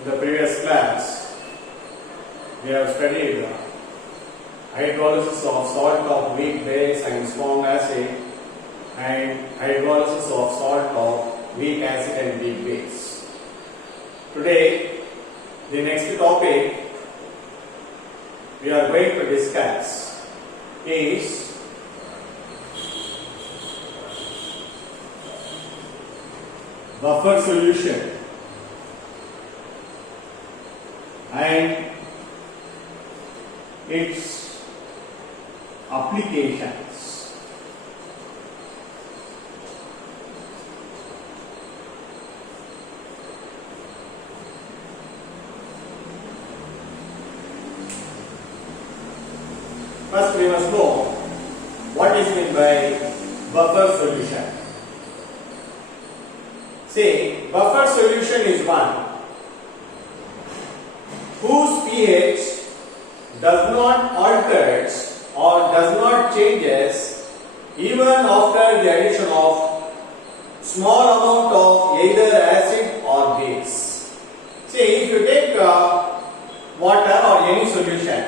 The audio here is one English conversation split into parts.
In the previous class, we have studied hydrolysis of salt of weak base and strong acid, and hydrolysis of salt of weak acid and weak base. Today, the next topic we are going to discuss is buffer solution and its applications. First, we must know what is meant by buffer solution. See, buffer solution is one whose pH does not alter or does not changes even after the addition of small amount of either acid or base. See, if you take water or any solution,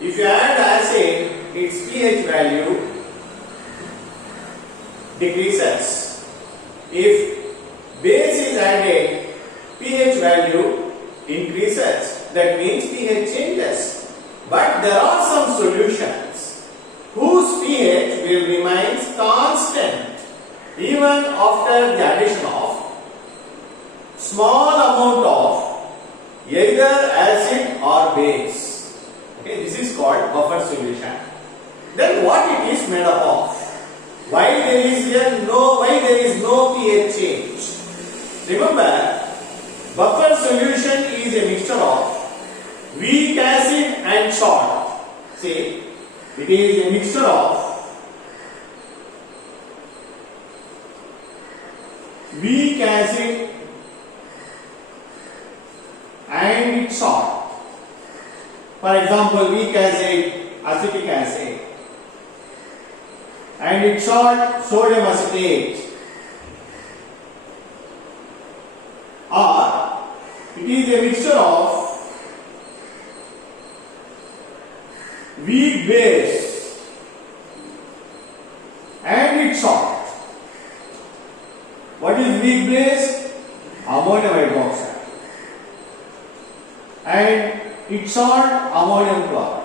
if you add acid, its pH value decreases. If base is added, pH value increases. That means pH changes. But there are some solutions whose pH will remain constant even after the addition of small amount of either acid or base. Okay, this is called buffer solution. Then what it is made up of? Why there is no pH change? Remember, buffer solution is a mixture of weak acid and salt. See, it is a mixture of weak acid and salt. For example, weak acid, acetic acid, and its salt, sodium acetate. Or it is a mixture of weak base and its salt. What is weak base? Ammonium hydroxide. And its salt, ammonium chloride.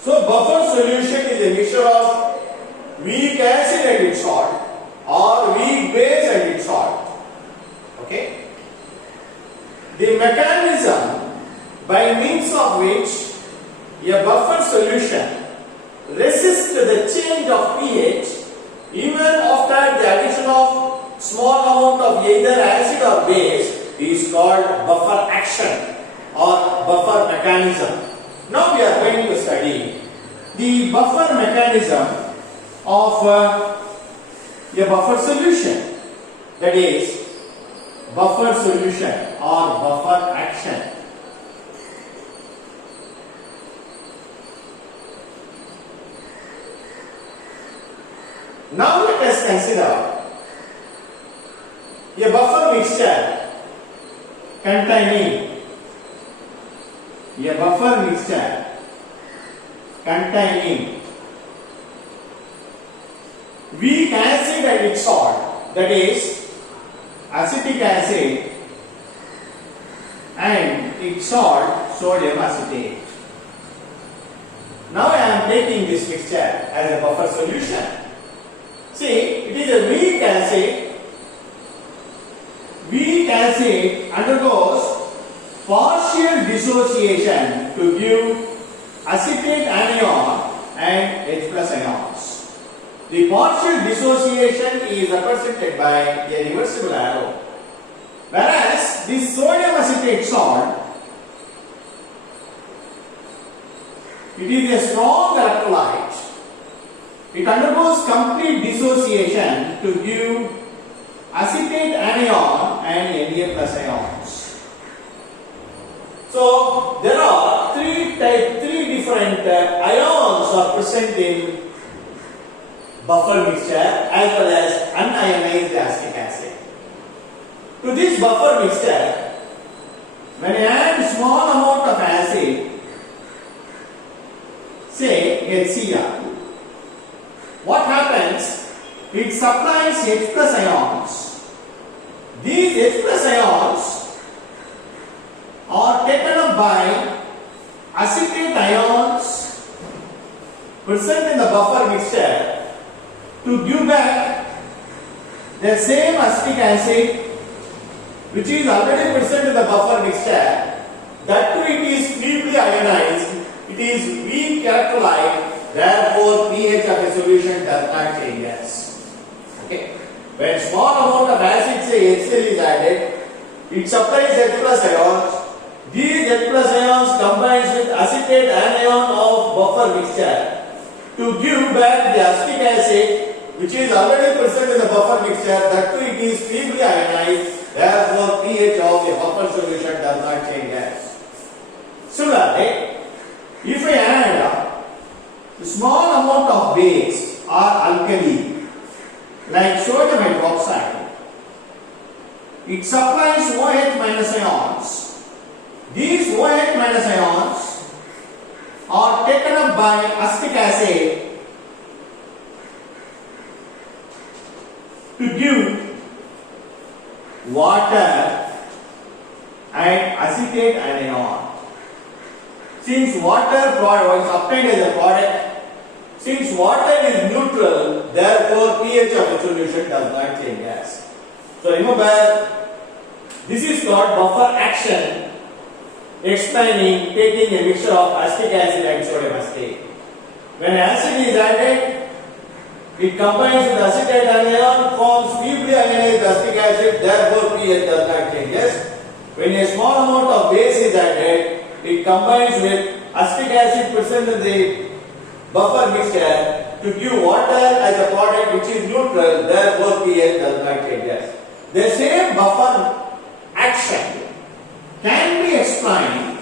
So buffer solution is a mixture of weak acid and its salt, or weak base and its salt. Okay? The mechanism by means of which a buffer solution resists the change of pH even after the addition of small amount of either acid or base is called buffer action or buffer mechanism. Now we are going to study the buffer mechanism of a buffer solution, that is buffer solution or buffer action. Now let us consider a buffer mixture containing weak acid and its salt, that is acetic acid and its salt, sodium acetate. Now I am taking this mixture as a buffer solution. See, it is a weak acid. Weak acid undergoes partial dissociation to give acetate anion and H plus ions. The partial dissociation is represented by a reversible arrow. Whereas the sodium acetate salt, it is a strong electrolyte. It undergoes complete dissociation to give acetate anion and Na plus ions. So there are three different ions are present in buffer mixture as well as unionized acetic acid. To this buffer mixture, when I add small amount of acid, say HCl, what happens? It supplies H plus ions. These H plus ions are taken up by acetate ions present in the buffer mixture to give back the same acetic acid which is already present in the buffer mixture. That too it is feebly ionized, it is weak electrolyte, therefore pH of a solution does not changes. Okay. When small amount of acid say HCl is added, it supplies H plus ions. These H plus ions combines with acetate anion of buffer mixture to give back the acetic acid which is already present in the buffer mixture. That too it is feebly ionized, therefore pH of a buffer solution does not change. Similarly, if I add a small amount of base or alkali like sodium hydroxide, it supplies OH minus ions. These OH minus ions are taken up by acetic acid to give water and acetate anion. Since water is obtained as a product, since water is neutral, therefore pH of the solution does not change. So remember, this is called buffer action, explaining taking a mixture of acetic acid and sodium acetate. When acid is added, it combines with acetate anion, forms feebly ionized acetic acid, therefore pH does not change. When a small amount of base is added, it combines with acetic acid present in the buffer mixture to give water as a product which is neutral, therefore pH does not change. The same buffer action can be explained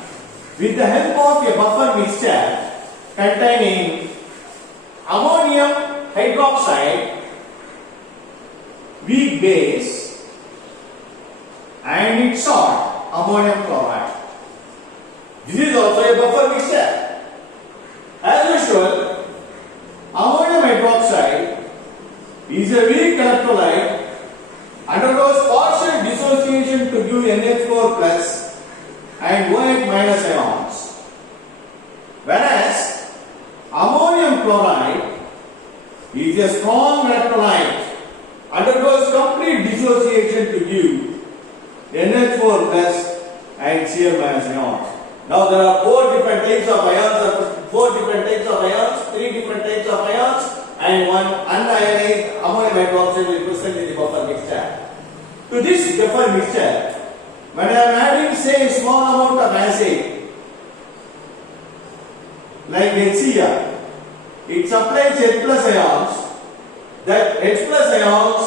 with the help of a buffer mixture containing ammonium hydroxide, weak base, and its salt, ammonium chloride. This is also a buffer mixture. As usual, ammonium hydroxide is a weak electrolyte, undergoes partial dissociation to give NH4 plus and OH minus ions. Whereas ammonium chloride is a strong electrolyte, undergoes complete dissociation to give NH4 plus and Cl minus ions. Now there are four different types of ions, three different types of ions, and one unionized ammonium hydroxide will present in the buffer mixture. To this buffer mixture, when I am adding say a small amount of acid like HCl, it supplies H plus ions. That H plus ions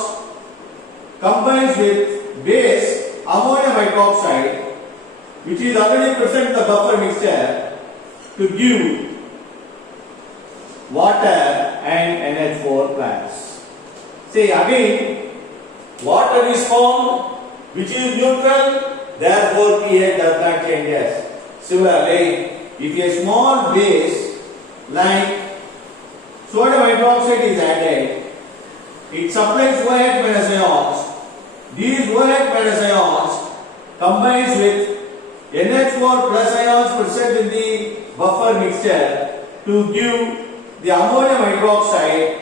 combines with base ammonium hydroxide which is already present in the buffer mixture to give water and NH4 plus. See again, water is formed which is neutral, therefore pH does not change. Similarly, if a small base like sodium hydroxide is added, it supplies OH minus ions. These OH minus ions combines with NH4 plus ions present in the buffer mixture to give the ammonium hydroxide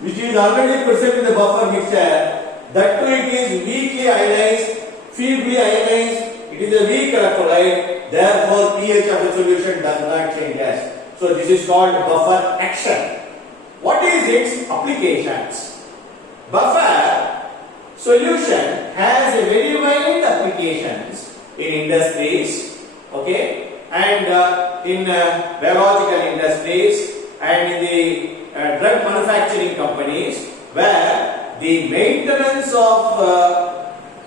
which is already present in the buffer mixture. That too it is weakly ionized, feebly ionized, it is a weak electrolyte, therefore pH of the solution does not change. So this is called buffer action. What is its applications? Buffer solution has a very wide applications in industries, okay, and in biological industries and in the drug manufacturing companies, where the maintenance of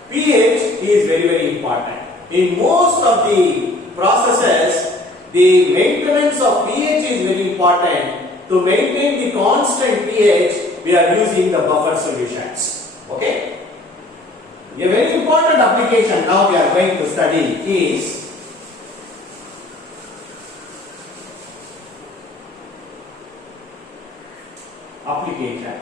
pH is very important. In most of the processes, the maintenance of pH is very important. To maintain the constant pH, we are using the buffer solutions. Okay. A very important application now we are going to study is application.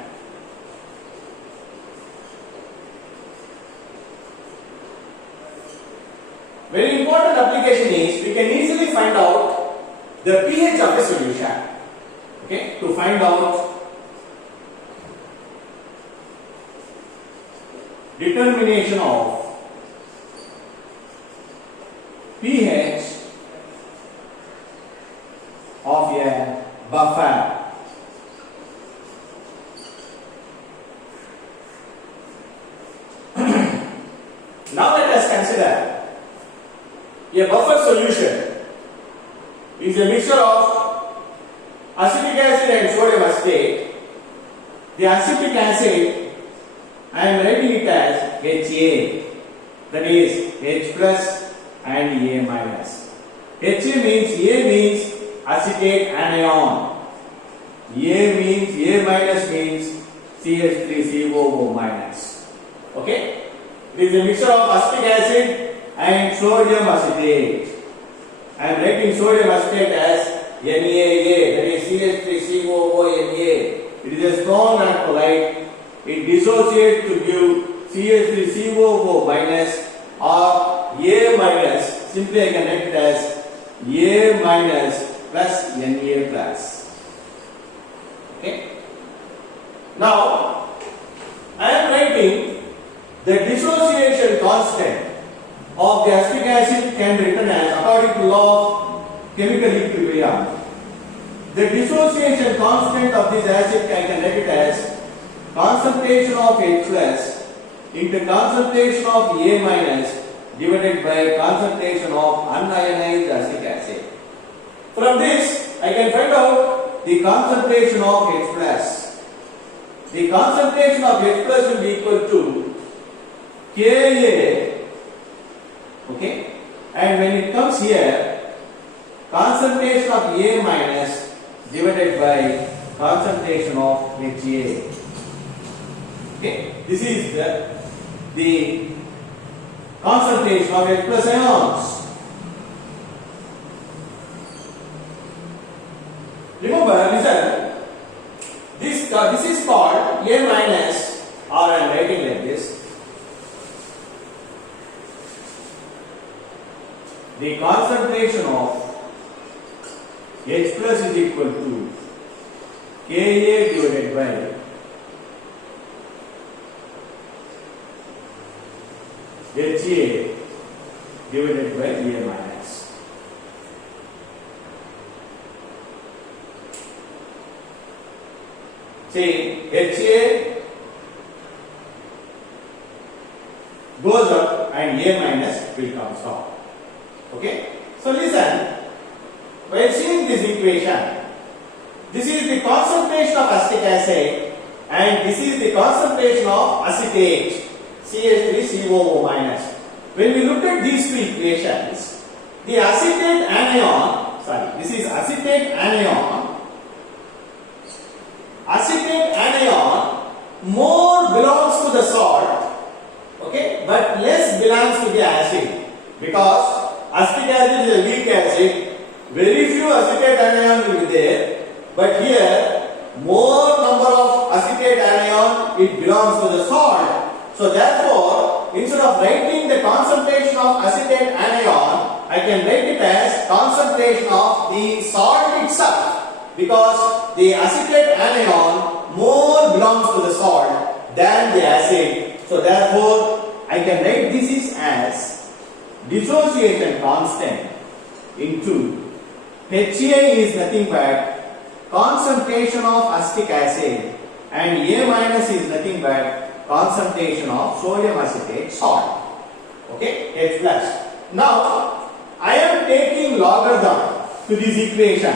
Very important application is we can easily find out the pH of a solution. Okay, to find out determination of pH of a buffer. Now let us consider a buffer solution is a mixture of acetic acid and sodium acetate. The acetic acid, I am writing it as Ha, that is H plus and A minus. A means acetate anion. A minus means CH3COO minus. Okay? It is a mixture of acetic acid and sodium acetate. I am writing sodium acetate as NaA, that is CH3COO Na. It is a strong electrolyte. It dissociates to give CH3COO minus or A minus. Simply I can write it as A minus plus Na plus. Okay. Now I am writing the dissociation constant of the acetic acid can be written as, according to law of chemical equilibrium, the dissociation constant of this acid I can write it as concentration of H plus into concentration of A minus divided by concentration of unionized acetic acid. From this I can find out the concentration of H plus. The concentration of H plus will be equal to Ka, okay, and when it comes here, concentration of A minus divided by concentration of Ha. Okay, this is the concentration of H plus ions. Remember, listen, this is called A minus, or I am writing like this. The concentration of H plus is equal to Ka divided by Ha divided by A minus. See, Ha goes up and A minus will come down. Okay, so listen, while seeing this equation, this is the concentration of acetic acid and this is the concentration of acetate, CH3COO minus. When we look at these two equations, the acetate anion, this is acetate anion more belongs to the salt, okay, but less belongs to the acid, because acetic acid is a weak acid, very few acetate anion will be there, but here more number of acetate anion, it belongs to the salt. So therefore, instead of writing the concentration of acetate anion, I can write it as concentration of the salt itself, because the acetate anion more belongs to the salt than the acid. So therefore, I can write this as dissociation constant into Ha is nothing but concentration of acetic acid and A minus is nothing but concentration of sodium acetate salt. Okay, H plus. Now I am taking logarithm to this equation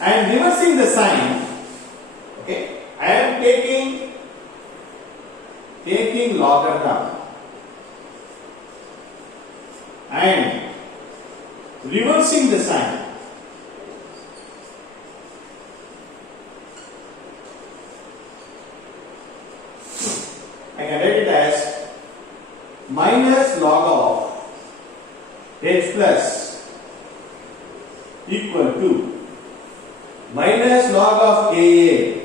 and reversing the sign. Okay, I am taking logarithm and reversing the sign. I can write it as minus log of H plus equal to minus log of Ka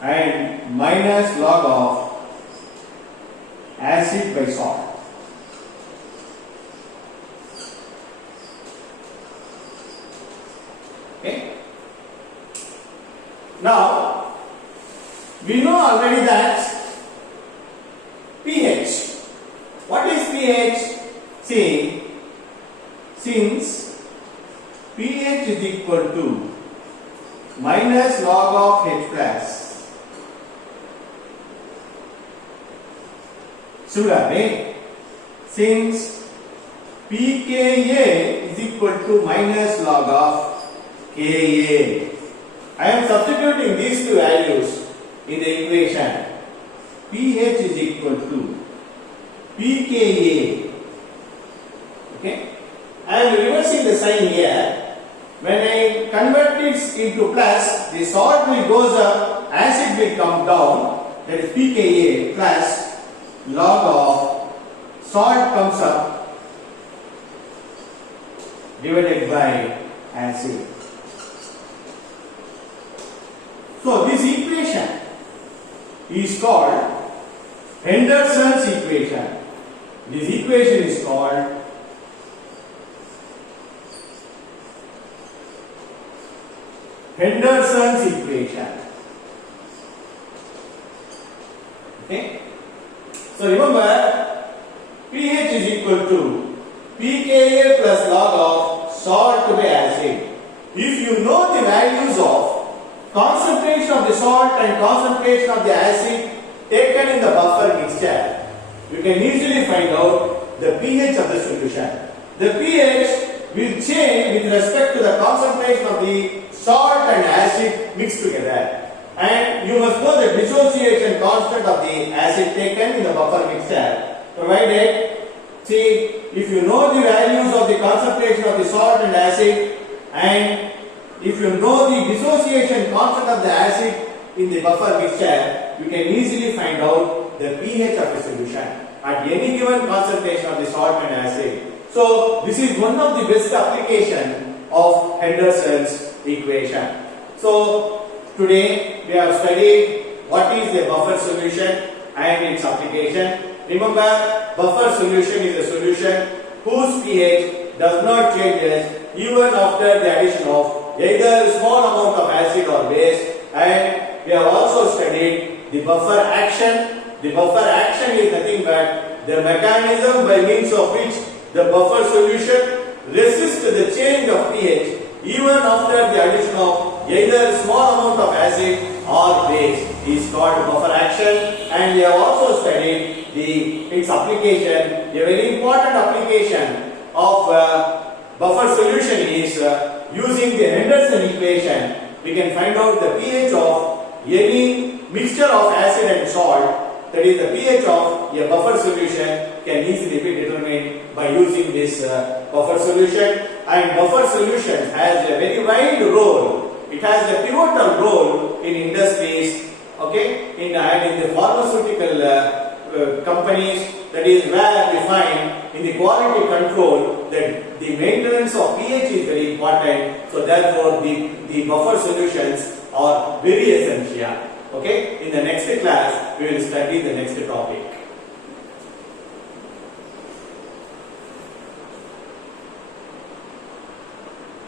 and minus log of acid by salt. Okay. Now, we know already that pH. What is pH? See, since pH is equal to minus log of H plus, similarly, since pKa is equal to minus log of Ka, I am substituting these two values in the equation. pH is equal to pKa. Okay, I am reversing the sign here. When I convert it into plus, the salt will goes up, acid will come down. That is pKa plus log of salt comes up divided by acid. So this equation is called Henderson's equation. This equation is called Henderson's equation. Okay. So remember, pH is equal to pKa plus log of salt by acid. If you know the values of concentration of the salt and concentration of the acid taken in the buffer mixture, you can easily find out the pH of the solution. The pH will change with respect to the concentration of the salt and acid mixed together. And you must know the dissociation constant of the acid taken in the buffer mixture, provided, see, if you know the values of the concentration of the salt and acid, and if you know the dissociation constant of the acid in the buffer mixture, you can easily find out the pH of the solution at any given concentration of the salt and acid. So this is one of the best application of Henderson's equation. So today we have studied what is the buffer solution and its application. Remember, buffer solution is a solution whose pH does not change even after the addition of either small amount of acid or base, and we have also studied the buffer action. The buffer action is nothing but the mechanism by means of which the buffer solution resists the change of pH even after the addition of either small amount of acid or base is called buffer action. And we have also studied its application. A very important application of buffer solution is using the Henderson equation. We can find out the pH of any mixture of acid and salt. That is, the pH of a buffer solution can easily be determined by using this buffer solution. And buffer solution has a very wide role. It has a pivotal role in industries, okay, in the pharmaceutical companies. That is where we find in the quality control that the maintenance of pH is very important. So therefore the buffer solutions are very essential. Okay, in the next class we will study the next topic.